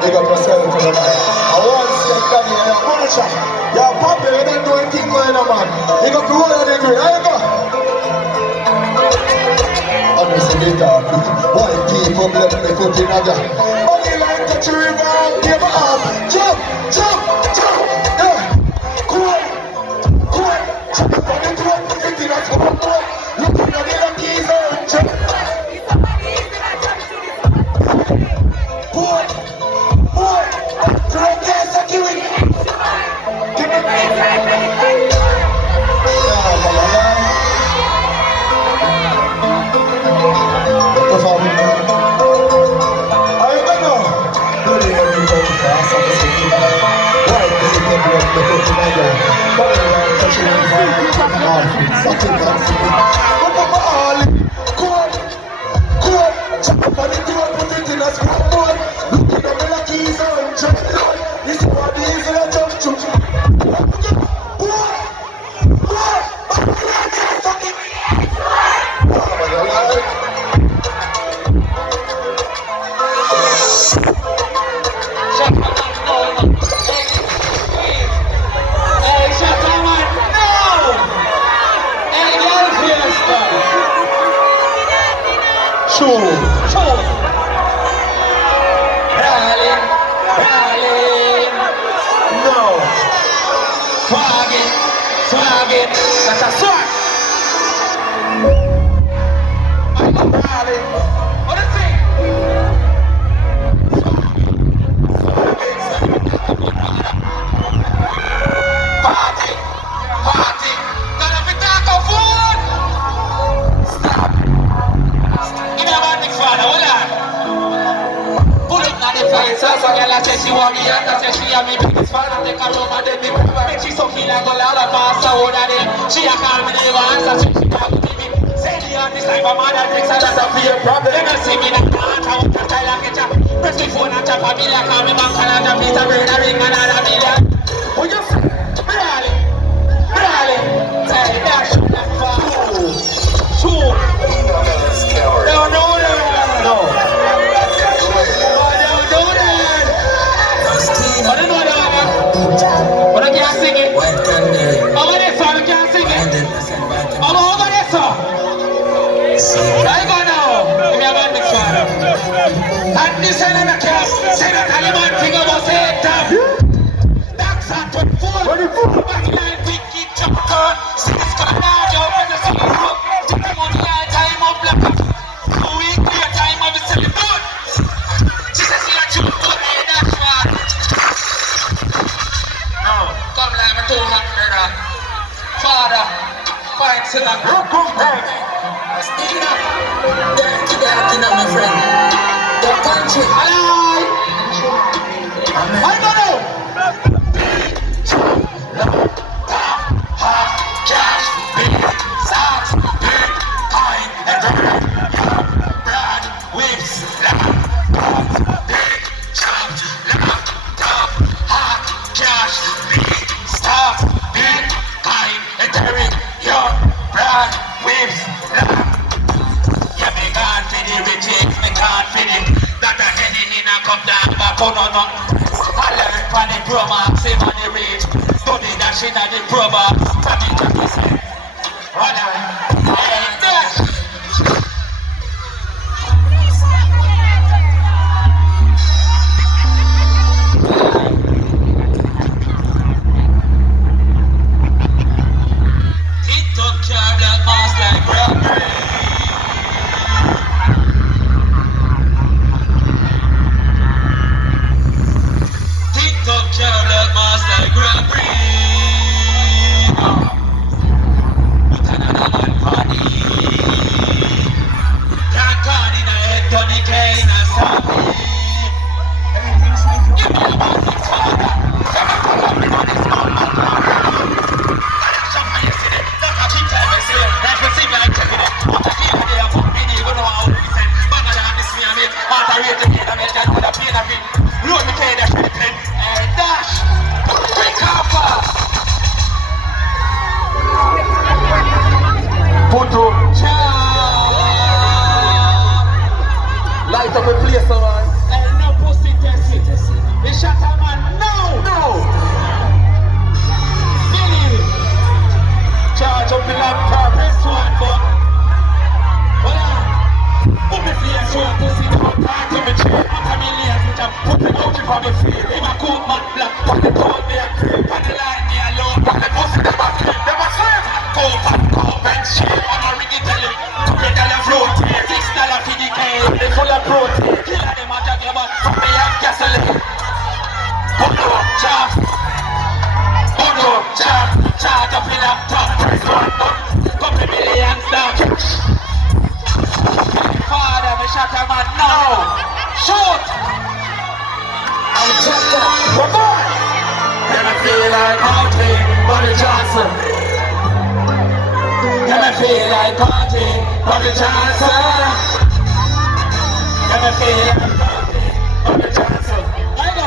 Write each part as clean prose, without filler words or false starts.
Big up yourself to the man. I want to see a guy here. I'm going to chat. Yeah, Papa, you don't do anything going on, man. Big up the whole of the Negril. There you go. I'm just a guitar. White people left me foot in a jar. Money like touch a river. Give up. Jump, jump, jump. Yeah. Cool. Cool. Jump on the throat. Put it in a throat. Looking at the keys and jump. the laptop, this one, but put me face one, pussy, don't talk to me, chill. I'm a million, which I'm putting out if I'm a feel. If I cook my black, fuck the cold, me a creep. On the line, me alone, fuck the pussy, them a flip. Them a serve hot cold, and shit. I'm a ring it, tell him, $2 float, $6 for the cane. They full of protein, killer them a jack your butt, fuck me and gasoline. Bono, chop, charge up in laptop, press one button, couple millions down. Father, me shot a man now. Shoot! I'm chopped up. Come on! Can I feel like partying, Bobby Johnson? Can I feel like partying, Bobby Johnson? Can I feel like partying, Bobby Johnson? I go.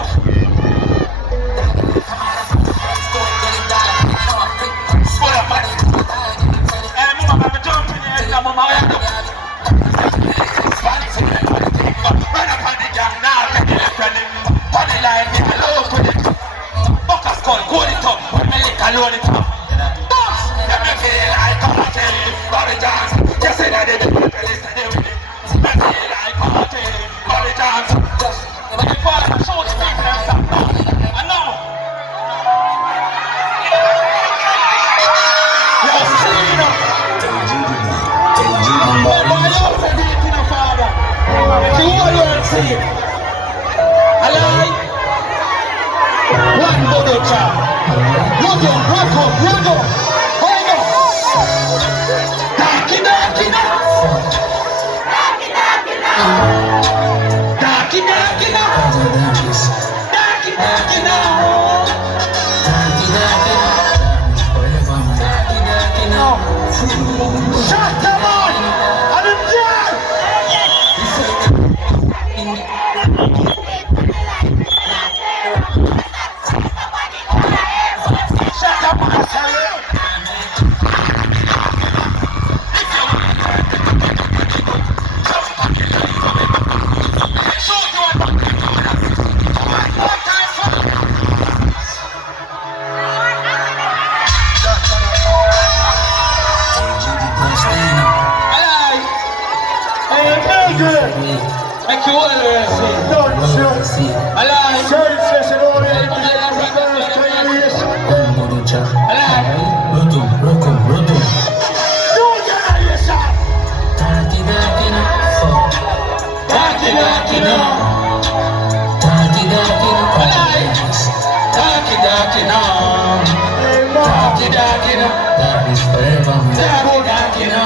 Full of money. And mama, I'm jumping in here, mama, I go. Run up on the gang now, get the acronym. Body line, get the low to it. Fuck a skull, code it up, when me lick alone it up. Boss! Let me feel like party, Bobby Johnson. Just say that they do it, listen to it. Let me feel like party, Bobby Johnson. But the father shows people and stuff. I know. Yo, see you know. Why you say that in a father? See what you see. I like one bottle chop. Rock up. Hold on. Darky now. Shut them on! And I'm dead! Shut up, I tell you! Make you always see. Don't see. Alive. Service over here. Alive. Rotom. Don't get out of your shop. Darky no. Alive. Darky no. That is forever. Darky no.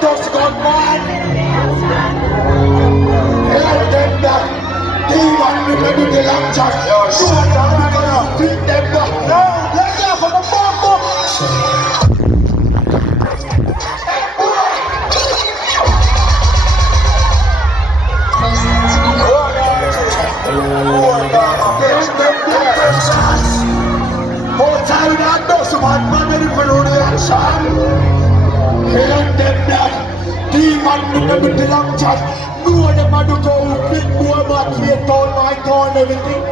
dust gun man. Hear them that. Demon remember the long chat. Show them because you beat them that. No, let's go for the bomb. More time than dust man, ready for the action. Hear them that. Demon remember the long chat. No them a do go big boy but create all my town everything.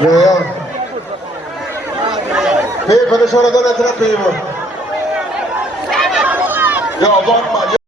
Yo. People, they should have done it to the people. Yo, one man.